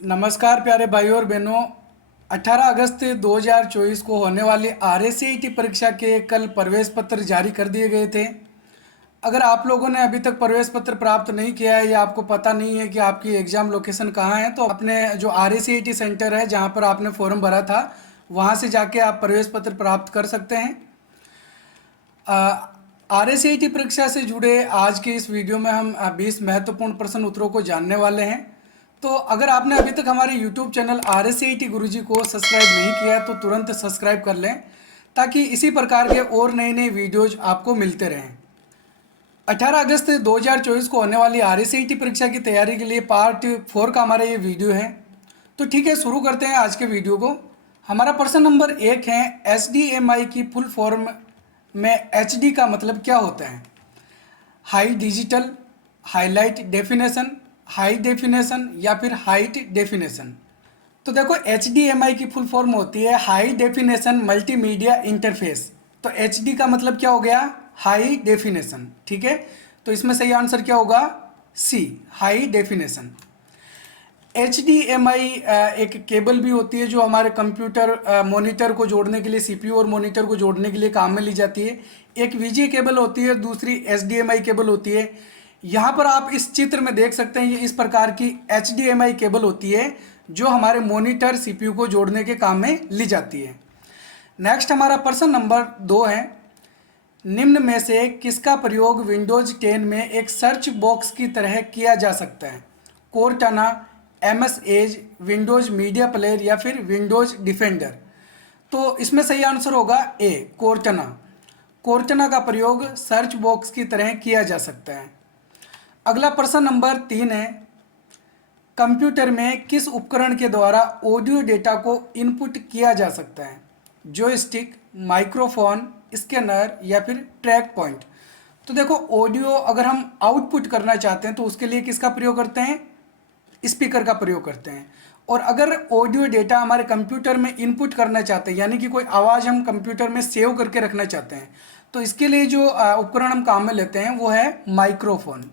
नमस्कार प्यारे भाइयों और बहनों। 18 अगस्त 2024 को होने वाली आरएससीईटी परीक्षा के कल प्रवेश पत्र जारी कर दिए गए थे। अगर आप लोगों ने अभी तक प्रवेश पत्र प्राप्त नहीं किया है या आपको पता नहीं है कि आपकी एग्ज़ाम लोकेशन कहाँ है, तो अपने जो आरएससीईटी सेंटर है जहाँ पर आपने फॉर्म भरा था वहाँ से जाके आप प्रवेश पत्र प्राप्त कर सकते हैं। आरएससीईटी परीक्षा से जुड़े आज के इस वीडियो में हम 20 महत्वपूर्ण प्रश्न उत्तरों को जानने वाले हैं। तो अगर आपने अभी तक हमारे यूट्यूब चैनल आरएससीईटी गुरुजी को सब्सक्राइब नहीं किया है तो तुरंत सब्सक्राइब कर लें, ताकि इसी प्रकार के और नए नए वीडियोज आपको मिलते रहें। 18 अगस्त 2024 को होने वाली आरएससीईटी परीक्षा की तैयारी के लिए पार्ट 4 का हमारा ये वीडियो है। तो ठीक है, शुरू करते हैं आज के वीडियो को। हमारा प्रश्न नंबर 1 है, एचडीएमआई की फुल फॉर्म में एचडी का मतलब क्या होता है? High digital, highlight definition, high definition या फिर हाइट डेफिनेशन। तो देखो, एचडीएमआई की फुल फॉर्म होती है हाई डेफिनेशन मल्टीमीडिया इंटरफेस। तो एचडी का मतलब क्या हो गया? High definition. ठीक है, तो इसमें सही आंसर क्या होगा? C, high definition. H D M I एक केबल भी होती है जो हमारे कंप्यूटर मॉनिटर को जोड़ने के लिए, सीपीयू और मॉनिटर को जोड़ने के लिए काम में ली जाती है। एक वीजीए केबल होती है, दूसरी H D M I cable होती है। यहाँ पर आप इस चित्र में देख सकते हैं, ये इस प्रकार की H D M I cable होती है जो हमारे मॉनिटर सीपीयू को जोड़ने के काम में ली जाती है। नेक्स्ट हमारा प्रश्न नंबर 2 है, निम्न में से किसका प्रयोग विंडोज 10 में एक सर्च बॉक्स की तरह किया जा सकता है? Cortana, MS Edge, Windows Media Player या फिर विंडोज डिफेंडर। तो इसमें सही आंसर होगा ए, कोर्टाना। कोर्टाना का प्रयोग सर्च बॉक्स की तरह किया जा सकता है। अगला प्रश्न नंबर 3 है, कंप्यूटर में किस उपकरण के द्वारा ऑडियो डेटा को इनपुट किया जा सकता है? जॉयस्टिक, माइक्रोफोन, स्कैनर या फिर ट्रैक पॉइंट। तो देखो, ऑडियो अगर हम आउटपुट करना चाहते हैं तो उसके लिए किसका प्रयोग करते हैं? स्पीकर का प्रयोग करते हैं। और अगर ऑडियो डेटा हमारे कंप्यूटर में इनपुट करना चाहते हैं, यानी कि कोई आवाज़ हम कंप्यूटर में सेव करके रखना चाहते हैं, तो इसके लिए जो उपकरण हम काम में लेते हैं वो है माइक्रोफोन।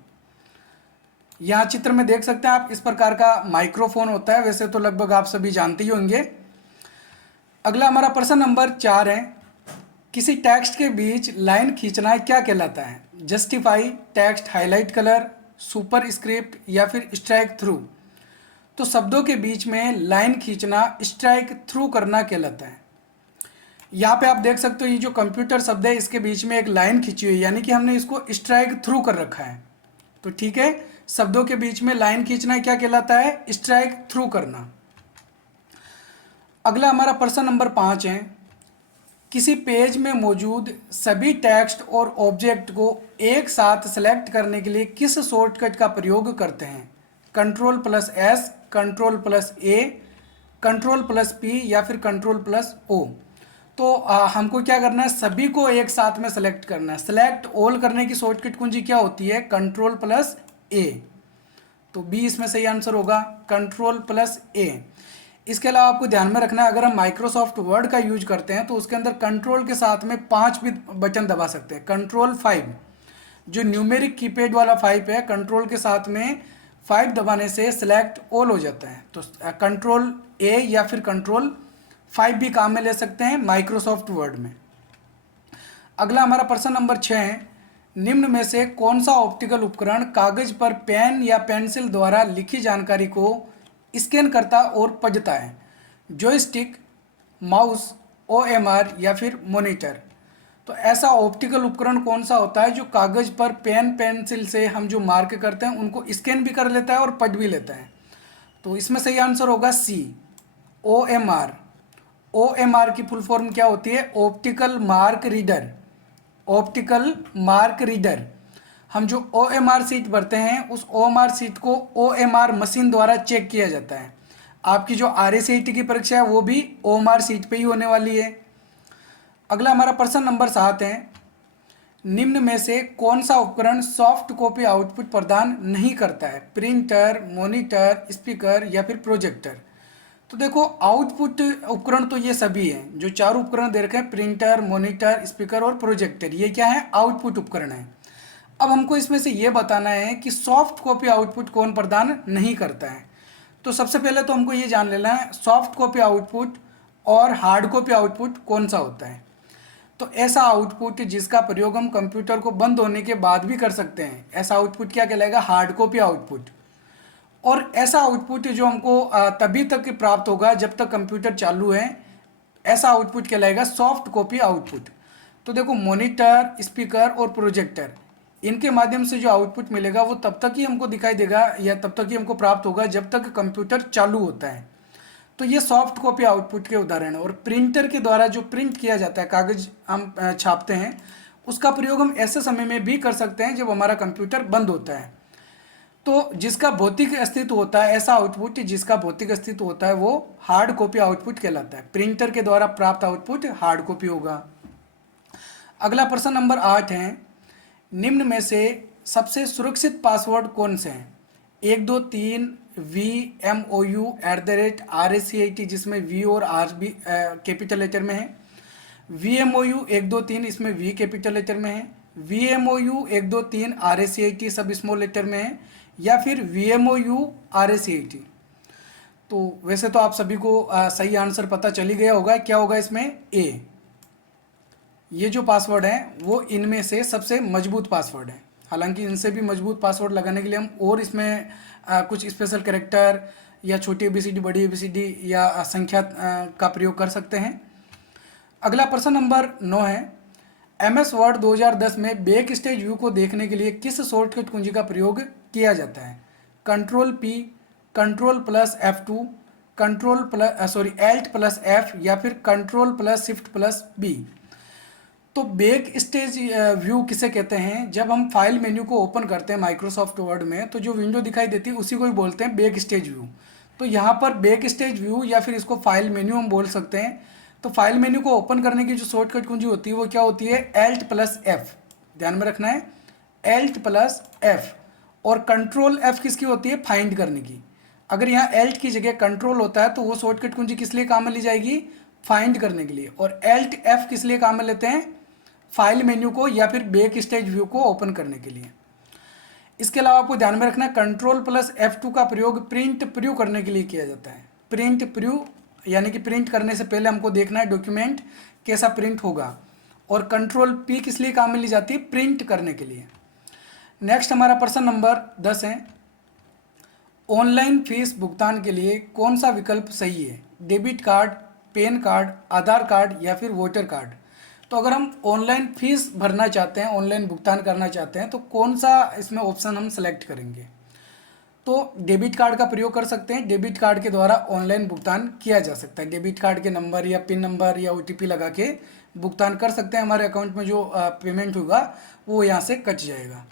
यहाँ चित्र में देख सकते हैं आप, इस प्रकार का माइक्रोफोन होता है। वैसे तो लगभग आप सभी जानते ही होंगे। अगला हमारा प्रश्न नंबर 4 है, किसी टेक्स्ट के बीच लाइन खींचना क्या कहलाता है? Justify, text highlight colour, super script या फिर स्ट्राइक थ्रू। तो शब्दों के बीच में लाइन खींचना स्ट्राइक थ्रू करना कहलाता है। यहाँ पे आप देख सकते हो, ये जो कंप्यूटर शब्द है इसके बीच में एक लाइन खींची हुई है, यानी कि हमने इसको स्ट्राइक थ्रू कर रखा है। तो ठीक है, शब्दों के बीच में लाइन खींचना क्या कहलाता है? स्ट्राइक थ्रू करना। अगला हमारा प्रश्न नंबर 5 है, किसी पेज में मौजूद सभी टेक्स्ट और ऑब्जेक्ट को एक साथ सेलेक्ट करने के लिए किस शॉर्टकट का प्रयोग करते हैं? Control plus S, control plus A, control plus P या फिर कंट्रोल प्लस ओ। तो हमको क्या करना है? सभी को एक साथ में सेलेक्ट करना है। सेलेक्ट ऑल करने की शॉर्टकट कुंजी क्या होती है? कंट्रोल प्लस ए। तो बी इसमें सही आंसर होगा, कंट्रोल प्लस ए। इसके अलावा आपको ध्यान में रखना है, अगर हम माइक्रोसॉफ्ट वर्ड का यूज करते हैं तो उसके अंदर कंट्रोल के साथ में 5 भी बटन दबा सकते हैं। कंट्रोल 5, जो न्यूमेरिक कीपैड वाला 5 है, कंट्रोल के साथ में 5 दबाने से सिलेक्ट ऑल हो जाता है। तो कंट्रोल ए या फिर कंट्रोल 5 भी काम में ले सकते हैं माइक्रोसॉफ्ट वर्ड में। अगला हमारा प्रश्न नंबर 6 है, निम्न में से कौन सा ऑप्टिकल उपकरण कागज पर पेन या पेंसिल द्वारा लिखी जानकारी को स्कैन करता और पढ़ता है? जॉयस्टिक, माउस, ओएमआर या फिर मॉनिटर। तो ऐसा ऑप्टिकल उपकरण कौन सा होता है जो कागज पर पेन पेंसिल से हम जो मार्क करते हैं उनको स्कैन भी कर लेता है और पढ़ भी लेता है? तो इसमें सही आंसर होगा सी, ओएमआर। ओएमआर की फुल फॉर्म क्या होती है? Optical mark reader. Optical mark reader. हम जो ओएमआर सीट भरते हैं उस ओएमआर सीट को ओएमआर मशीन द्वारा चेक किया जाता है। आपकी जो आरएससीईटी की परीक्षा है वो भी ओएमआर सीट पे ही होने वाली है। अगला हमारा प्रश्न नंबर 7 है, निम्न में से कौन सा उपकरण सॉफ्ट कॉपी आउटपुट प्रदान नहीं करता है? प्रिंटर, मॉनिटर, स्पीकर या फिर प्रोजेक्टर। तो देखो, आउटपुट उपकरण तो ये सभी हैं, जो 4 उपकरण दे रखे हैं, प्रिंटर, मॉनिटर, स्पीकर और प्रोजेक्टर, ये क्या है? आउटपुट उपकरण है। अब हमको इसमें से ये बताना है कि सॉफ्ट कॉपी आउटपुट कौन प्रदान नहीं करता है। तो सबसे पहले तो हमको ये जान लेना है सॉफ्ट कॉपी आउटपुट और हार्ड कॉपी आउटपुट कौन सा होता है। तो ऐसा आउटपुट जिसका प्रयोग हम कंप्यूटर को बंद होने के बाद भी कर सकते हैं, ऐसा आउटपुट क्या कहलाएगा, हार्ड कॉपी आउटपुट। और ऐसा आउटपुट जो हमको तभी तक प्राप्त होगा जब तक कंप्यूटर चालू है, ऐसा आउटपुट कहलाएगा सॉफ्ट कॉपी आउटपुट। तो देखो मॉनिटर, स्पीकर और प्रोजेक्टर, इनके माध्यम से जो आउटपुट मिलेगा वो तब तक ही हमको दिखाई देगा या तब तक ही हमको प्राप्त होगा जब तक कंप्यूटर चालू होता है। तो ये सॉफ्ट कॉपी आउटपुट के उदाहरण है। और प्रिंटर के द्वारा जो प्रिंट किया जाता है, कागज हम छापते हैं, उसका प्रयोग हम ऐसे समय में भी कर सकते हैं जब हमारा कंप्यूटर बंद होता है। तो जिसका भौतिक अस्तित्व होता है, ऐसा आउटपुट जिसका भौतिक अस्तित्व होता है वो हार्ड कॉपी आउटपुट कहलाता है। प्रिंटर के द्वारा प्राप्त आउटपुट हार्ड कॉपी होगा। अगला प्रश्न नंबर 8 है, निम्न में से सबसे सुरक्षित पासवर्ड कौन से हैं। 1 2 3 VMOU@RACIT, जिसमें वी और आर भी कैपिटल लेटर में है। VMOU 1 2 3 इसमें वी कैपिटल लेटर में है। VMOU 1 2 3 RACIT सब स्मॉल लेटर में है, या फिर VMOU RACIT। तो वैसे तो आप सभी को सही आंसर पता चल ही गया होगा, क्या होगा इसमें, ए। ये जो पासवर्ड है वो इनमें से सबसे मजबूत पासवर्ड है। हालांकि इनसे भी मजबूत पासवर्ड लगाने के लिए हम और इसमें कुछ स्पेशल कैरेक्टर या छोटी ABCD, बड़ी ABCD या संख्या का प्रयोग कर सकते हैं। अगला प्रश्न नंबर 9 है, MS वर्ड 2010 में बैक स्टेज व्यू को देखने के लिए किस शॉर्टकट कुंजी का प्रयोग किया जाता है। Ctrl+P, Ctrl+F2, Alt+F या फिर Ctrl+Shift+B। तो बैक स्टेज व्यू किसे कहते हैं, जब हम फाइल मेन्यू को ओपन करते हैं माइक्रोसॉफ्ट वर्ड में तो जो विंडो दिखाई देती है उसी को ही बोलते हैं बैक स्टेज व्यू। तो यहाँ पर बैक स्टेज व्यू या फिर इसको फाइल मेन्यू हम बोल सकते हैं। तो फाइल मेन्यू को ओपन करने की जो शॉर्टकट कुंजी होती है वो क्या होती है, Alt+F। ध्यान में रखना है, Alt+F। और Ctrl+F किसकी होती है, फाइंड करने की। अगर यहाँ Alt की जगह कंट्रोल होता है तो वो शॉर्टकट कुंजी किस लिए काम में ली जाएगी, फाइंड करने के लिए। और Alt+F किस लिए काम में लेते हैं, फाइल मेन्यू को या फिर बैक स्टेज व्यू को ओपन करने के लिए। इसके अलावा आपको ध्यान में रखना है Ctrl+F2 का प्रयोग प्रिंट प्रीव्यू करने के लिए किया जाता है। प्रिंट प्रीव्यू यानी कि प्रिंट करने से पहले हमको देखना है डॉक्यूमेंट कैसा प्रिंट होगा। और Ctrl+P किस लिए काम में ली जाती है, प्रिंट करने के लिए। नेक्स्ट हमारा प्रश्न नंबर 10 है, ऑनलाइन फीस भुगतान के लिए कौन सा विकल्प सही है, डेबिट कार्ड, पैन कार्ड, आधार कार्ड या फिर वोटर कार्ड। तो अगर हम ऑनलाइन फीस भरना चाहते हैं, ऑनलाइन भुगतान करना चाहते हैं तो कौन सा इसमें ऑप्शन हम सेलेक्ट करेंगे। तो डेबिट कार्ड का प्रयोग कर सकते हैं। डेबिट कार्ड के द्वारा ऑनलाइन भुगतान किया जा सकता है। डेबिट कार्ड के नंबर या पिन नंबर या OTP लगा के भुगतान कर सकते हैं। हमारे अकाउंट में जो पेमेंट होगा वो यहाँ से कट जाएगा।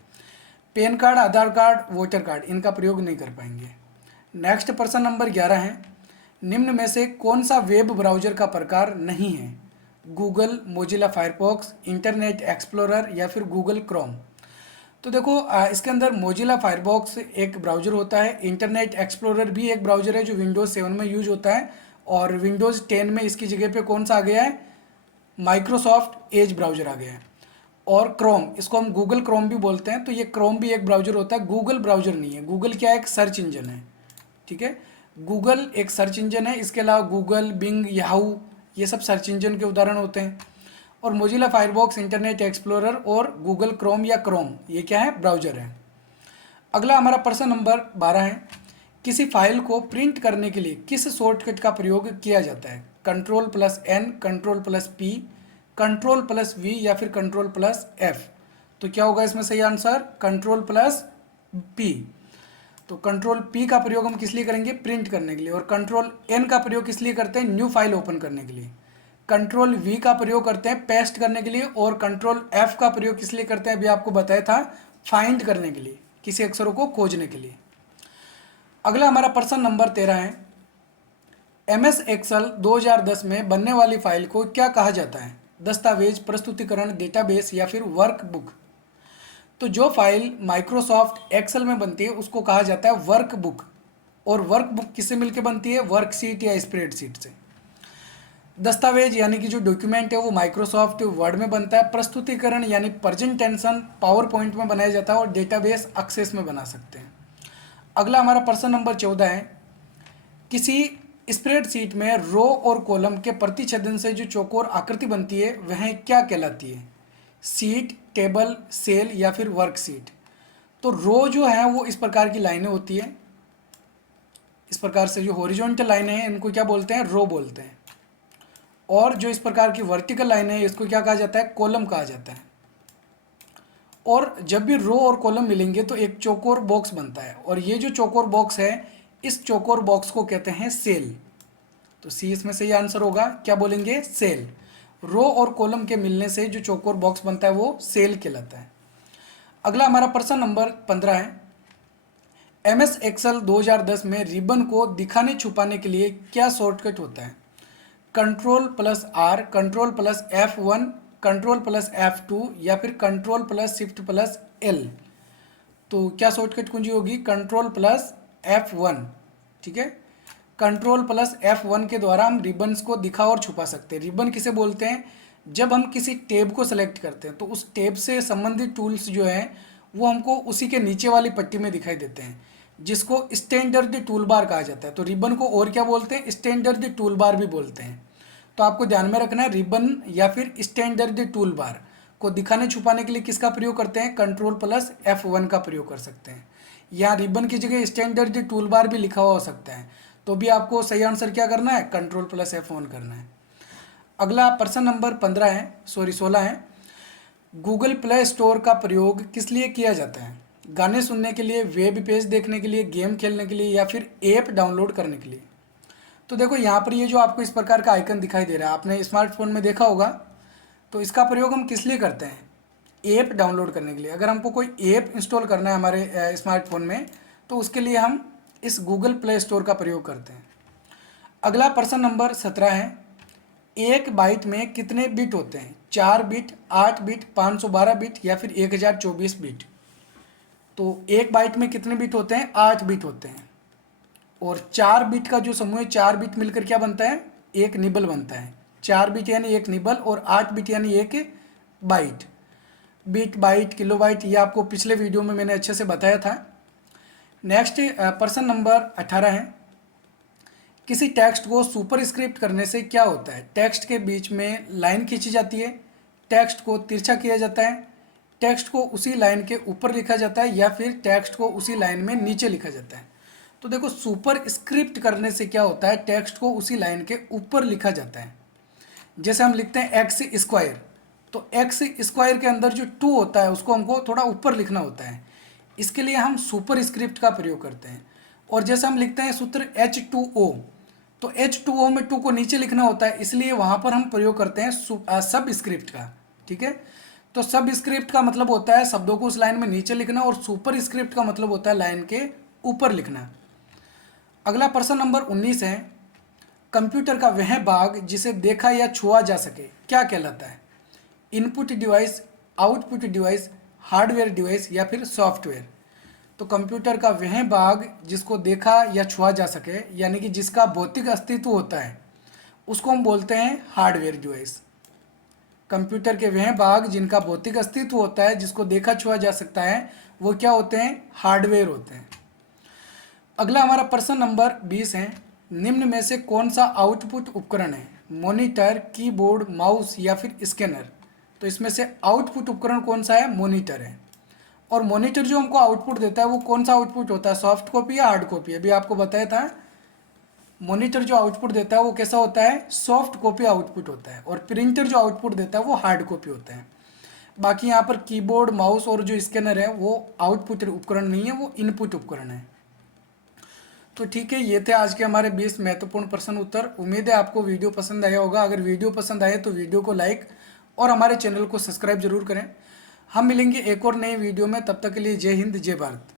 पैन कार्ड, आधार कार्ड, वोटर कार्ड, इनका प्रयोग नहीं कर पाएंगे। नेक्स्ट प्रश्न नंबर 11 है, निम्न में से कौन सा वेब ब्राउज़र का प्रकार नहीं है, Google, Mozilla Firefox, internet explorer या फिर गूगल क्रोम। तो देखो इसके अंदर मोजिला फायरफॉक्स एक ब्राउज़र होता है, इंटरनेट एक्सप्लोरर भी एक ब्राउज़र है जो विंडोज़ 7 में यूज होता है, और विंडोज़ 10 में इसकी जगह पे कौन सा आ गया है, माइक्रोसॉफ्ट एज ब्राउज़र आ गया है। और क्रोम, इसको हम गूगल क्रोम भी बोलते हैं। तो ये क्रोम भी एक ब्राउज़र होता है, गूगल ब्राउज़र नहीं है। गूगल क्या है, एक सर्च इंजन है, ठीक है। गूगल एक सर्च इंजन है। इसके अलावा गूगल, बिंग, याहू, ये सब सर्च इंजन के उदाहरण होते हैं। और मोजिला फायरफॉक्स, इंटरनेट एक्सप्लोरर और गूगल क्रोम या क्रोम, ये क्या है, ब्राउज़र है। अगला हमारा प्रश्न नंबर 12 है, किसी फाइल को प्रिंट करने के लिए किस शॉर्टकट का प्रयोग किया जाता है, Ctrl+N, Ctrl+P, Ctrl+V या फिर Ctrl+F। तो क्या होगा इसमें सही आंसर, Ctrl+P। तो Ctrl+P का प्रयोग हम किस लिए करेंगे, प्रिंट करने के लिए। और Ctrl+N का प्रयोग किस लिए करते हैं, न्यू फाइल ओपन करने के लिए। Ctrl+V का प्रयोग करते हैं पेस्ट करने के लिए। और Ctrl+F का प्रयोग किस लिए करते हैं, अभी आपको बताया था, फाइंड करने के लिए, किसी अक्षरों को खोजने के लिए। अगला हमारा प्रश्न नंबर 13 है, MS एक्सेल 2010 में बनने वाली फाइल को क्या कहा जाता है, दस्तावेज, प्रस्तुतिकरण, डेटाबेस या फिर वर्कबुक। तो जो फाइल माइक्रोसॉफ्ट एक्सेल में बनती है उसको कहा जाता है वर्कबुक। और वर्कबुक किससे मिलकर बनती है, वर्कशीट या स्प्रेडशीट से। दस्तावेज यानी कि जो डॉक्यूमेंट है वो माइक्रोसॉफ्ट वर्ड में बनता है। प्रस्तुतिकरण यानी प्रेजेंटेशन पावर पॉइंट में बनाया जाता है। और डेटाबेस एक्सेस में बना सकते हैं। अगला हमारा प्रश्न नंबर 14 है, किसी स्प्रेडशीट में रो और कॉलम के प्रतिच्छेदन से जो चौकोर आकृति बनती है वह क्या कहलाती है? सीट, टेबल, सेल या फिर वर्कशीट। तो रो जो है वो इस प्रकार की लाइनें होती है, इस प्रकार से जो हॉरिजॉन्टल लाइनें हैं इनको क्या बोलते हैं? रो बोलते हैं। और जो इस प्रकार की वर्टिकल लाइनें हैं इसको क्या कहा जाता है? कॉलम कहा जाता है। और जब भी रो और कॉलम मिलेंगे तो एक चौकोर बॉक्स बनता है, और ये जो चौकोर बॉक्स है इस चौकोर बॉक्स को कहते हैं सेल। तो सी इसमें सही आंसर होगा। क्या बोलेंगे? सेल। रो और कॉलम के मिलने से जो चौकोर बॉक्स बनता है वो सेल कहलाता है। अगला हमारा प्रश्न नंबर 15 है, MS एक्सेल 2010 में रिबन को दिखाने छुपाने के लिए क्या शॉर्टकट होता है? Ctrl+R, Ctrl+F1, Ctrl+F2 या फिर Ctrl+Shift+L। तो क्या शॉर्टकट कुंजी होगी? Ctrl+F1। ठीक है, Ctrl+F1 के द्वारा हम रिबन्स को दिखा और छुपा सकते हैं। रिबन किसे बोलते हैं? जब हम किसी टैब को सेलेक्ट करते हैं तो उस टैब से संबंधित टूल्स जो हैं वो हमको उसी के नीचे वाली पट्टी में दिखाई देते हैं, जिसको स्टैंडर्ड टूल बार कहा जाता है। तो रिबन को और क्या बोलते हैं? स्टैंडर्ड टूल बार भी बोलते हैं। तो आपको ध्यान में रखना है, रिबन या फिर स्टैंडर्ड टूल बार को दिखाने छुपाने के लिए किसका प्रयोग करते हैं? Ctrl+F1 का प्रयोग कर सकते हैं। या रिबन की जगह स्टैंडर्ड टूल बार भी लिखा हुआ हो सकता है, तो भी आपको सही आंसर क्या करना है? Ctrl+F1 करना है। अगला प्रश्न नंबर 16 है, गूगल प्ले स्टोर का प्रयोग किस लिए किया जाता है? गाने सुनने के लिए, वेब पेज देखने के लिए, गेम खेलने के लिए या फिर ऐप डाउनलोड करने के लिए? तो देखो यहाँ पर ये जो आपको इस प्रकार का आइकन दिखाई दे रहा है, आपने स्मार्टफोन में देखा होगा। तो इसका प्रयोग हम किस लिए करते हैं? ऐप डाउनलोड करने के लिए। अगर हमको कोई ऐप इंस्टॉल करना है हमारे स्मार्टफोन में तो उसके लिए हम इस गूगल प्ले स्टोर का प्रयोग करते हैं। अगला प्रश्न नंबर 17 है, एक बाइट में कितने बिट होते हैं? 4 बिट, 8 बिट, 512 बिट या फिर 1024 बिट? तो एक बाइट में कितने बिट होते हैं? 8 बिट होते हैं। और 4 बिट का जो समूह है, 4 बिट मिलकर क्या बनता है? एक निबल बनता है। 4 बिट यानी एक निबल और 8 बिट यानी एक byte. Bit, byte, kilobyte, ये आपको पिछले वीडियो में मैंने अच्छे से बताया था। नेक्स्ट प्रश्न नंबर 18 है, किसी टेक्स्ट को सुपरस्क्रिप्ट करने से क्या होता है? टेक्स्ट के बीच में लाइन खींची जाती है, टेक्स्ट को तिरछा किया जाता है, टेक्स्ट को उसी लाइन के ऊपर लिखा जाता है या फिर टेक्स्ट को उसी लाइन में नीचे लिखा जाता है? तो देखो, सुपरस्क्रिप्ट करने से क्या होता है? टेक्स्ट को उसी लाइन के ऊपर लिखा जाता है। जैसे हम लिखते हैं एक्स स्क्वायर, तो एक्स स्क्वायर के अंदर जो 2 होता है उसको हमको थोड़ा ऊपर लिखना होता है, इसके लिए हम सुपरस्क्रिप्ट का प्रयोग करते हैं। और जैसे हम लिखते हैं सूत्र H2O, तो H2O में 2 को नीचे लिखना होता है, इसलिए वहाँ पर हम प्रयोग करते हैं सब स्क्रिप्ट का। ठीक है, तो सब स्क्रिप्ट का मतलब होता है शब्दों को उस लाइन में नीचे लिखना, और सुपर स्क्रिप्ट का मतलब होता है लाइन के ऊपर लिखना। अगला प्रश्न नंबर 19 है, कंप्यूटर का वह भाग जिसे देखा या छुआ जा सके क्या कहलाता है? Input device, output device, hardware device या फिर सॉफ्टवेयर? तो कंप्यूटर का वह भाग जिसको देखा या छुआ जा सके, यानी कि जिसका भौतिक अस्तित्व होता है, उसको हम बोलते हैं हार्डवेयर डिवाइस। कंप्यूटर के वह भाग जिनका भौतिक अस्तित्व होता है, जिसको देखा छुआ जा सकता है, वो क्या होते हैं? हार्डवेयर होते हैं। अगला हमारा प्रश्न नंबर 20 है, निम्न में से कौन सा आउटपुट उपकरण है? मॉनिटर, कीबोर्ड, माउस या फिर स्कैनर? तो इसमें से आउटपुट उपकरण कौन सा है? मॉनिटर है। और मॉनिटर जो हमको आउटपुट देता है वो कौन सा आउटपुट होता है? सॉफ्ट कॉपी या हार्ड कॉपी? अभी आपको बताया था, मॉनिटर जो आउटपुट देता है वो कैसा होता है? सॉफ्ट कॉपी आउटपुट होता है। और प्रिंटर जो आउटपुट देता है वो हार्ड कॉपी होता है। बाकी यहाँ पर कीबोर्ड, माउस और जो स्कैनर है वो आउटपुट उपकरण नहीं है, वो इनपुट उपकरण है। तो ठीक है, ये थे आज के हमारे 20 महत्वपूर्ण प्रश्न उत्तर। उम्मीद है आपको वीडियो पसंद आया होगा। अगर वीडियो पसंद आए तो वीडियो को लाइक और हमारे चैनल को सब्सक्राइब जरूर करें। हम मिलेंगे एक और नई वीडियो में, तब तक के लिए जय हिंद, जय भारत।